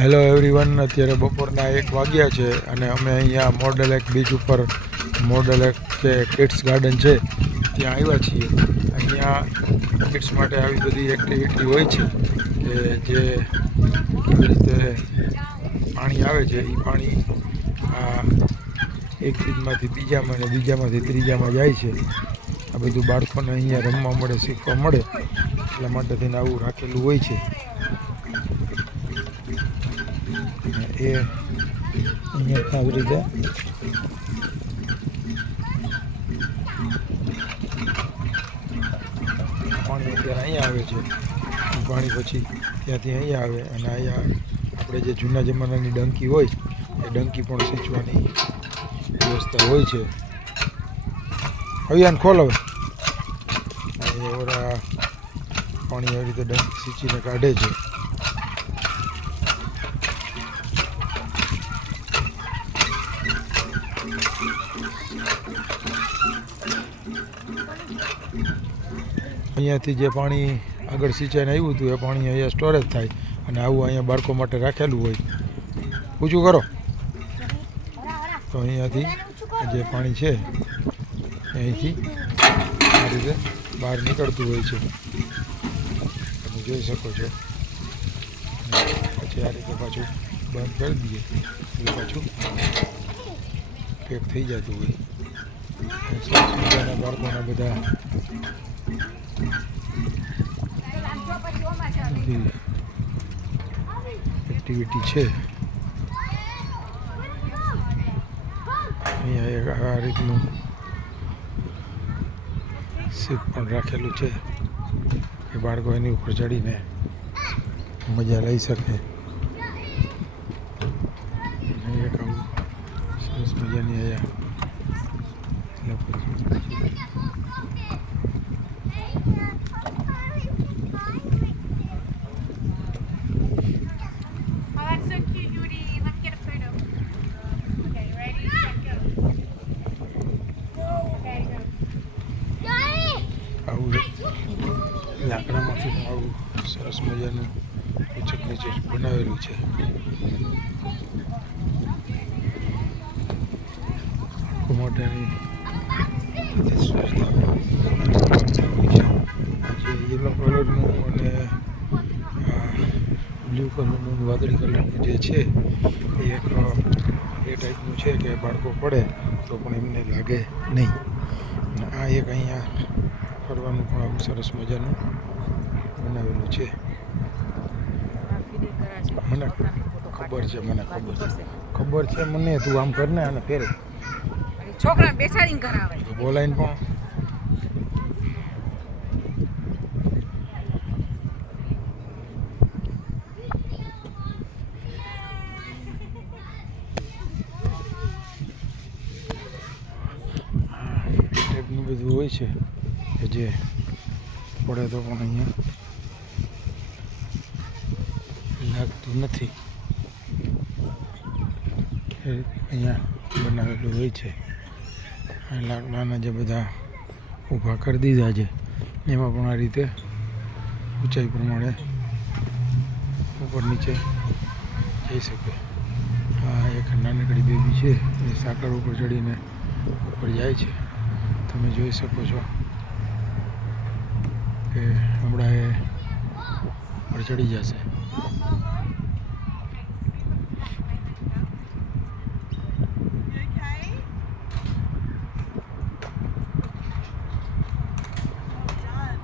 Hello everyone, અત્યારે બપોરના 1 વાગ્યા છે અને અમે અહીંયા મોડેલેક બીચ ઉપર મોડેલેક જે કિડ્સ ગાર્ડન છે ત્યાં આવ્યા છીએ. અહીંયા કિડ્સ માટે આવી બધી એક્ટિવિટી હોય છે કે જે કેવી રીતે પાણી આવે છે એ પાણી આ એક બીજમાંથી બીજામાં અને બીજામાંથી ત્રીજામાં જાય છે. આ બધું બાળકોને અહીંયા રમવા મળે, શીખવા મળે એટલા માટે થઈને આવું રાખેલું હોય છે. એ અહીંયા આવી રીતે પાણી અત્યારે અહીંયા આવે છે, પાણી પછી ત્યાંથી અહીંયા આવે અને અહીંયા આપણે જે જૂના જમાનાની ડંકી હોય એ ડંકી પણ સિંચવાની વ્યવસ્થા હોય છે. અભિયાન ખોલ હવે. ઓરા પાણી આવી રીતે ડંકી સિંચીને કાઢે છે. અહીંયાથી જે પાણી આગળ સિંચાઈને આવ્યું હતું એ પાણી અહીંયા સ્ટોરેજ થાય અને આવું અહીંયા બાળકો માટે રાખેલું હોય. ઊંચું કરો તો અહીંયાથી જે પાણી છે અહીંથી આ રીતે બહાર નીકળતું હોય છે, તમે જોઈ શકો છો. પછી આ રીતે પાછું બંધ કરી દઈએ એટલે પાછું પેક થઈ જતું હોય. સરસ મજાના બાળકોના બધા એક્ટિવિટી છે. અહીંયા એક આ રીતનું સીટ પણ રાખેલું છે કે બાળકો એની ઉપર ચડીને મજા લઈ શકે. અને એક આવું સરસ મજાની અહીંયા લાકડામાંથી પણ આવું સરસ મજાનું ઉચક નીચે બનાવેલું છે. આંખો માટેની યલો કલરનું અને બ્લુ કલરનું વાદળી કલરનું જે છે એ એક એ ટાઈપનું છે કે બાળકો પડે તો પણ એમને લાગે નહીં. અને આ એક અહીંયા ફરવાનું પણ આવું સરસ મજાનું બનાવેલું છે. મને ખબર છે મને તું આમ કર ને આને ફેરે છોકરા બેસાડીને કરાવે તો બોલાઈને પણ ટાઈપનું બધું હોય છે કે જે પડે તો પણ અહીંયા લાગતું નથી. એ અહીંયા બનાવેલું હોય છે. આ લાકડાના જે બધા ઊભા કરી દીધા છે એમાં પણ આ રીતે ઊંચાઈ પ્રમાણે ઉપર નીચે જઈ શકે. આ એક નાનકડી બેબી છે એ સાંકળ ઉપર ચડીને ઉપર જાય છે. તમે જોઈ શકો છો કે હમણાં એ ઉપર ચડી જશે.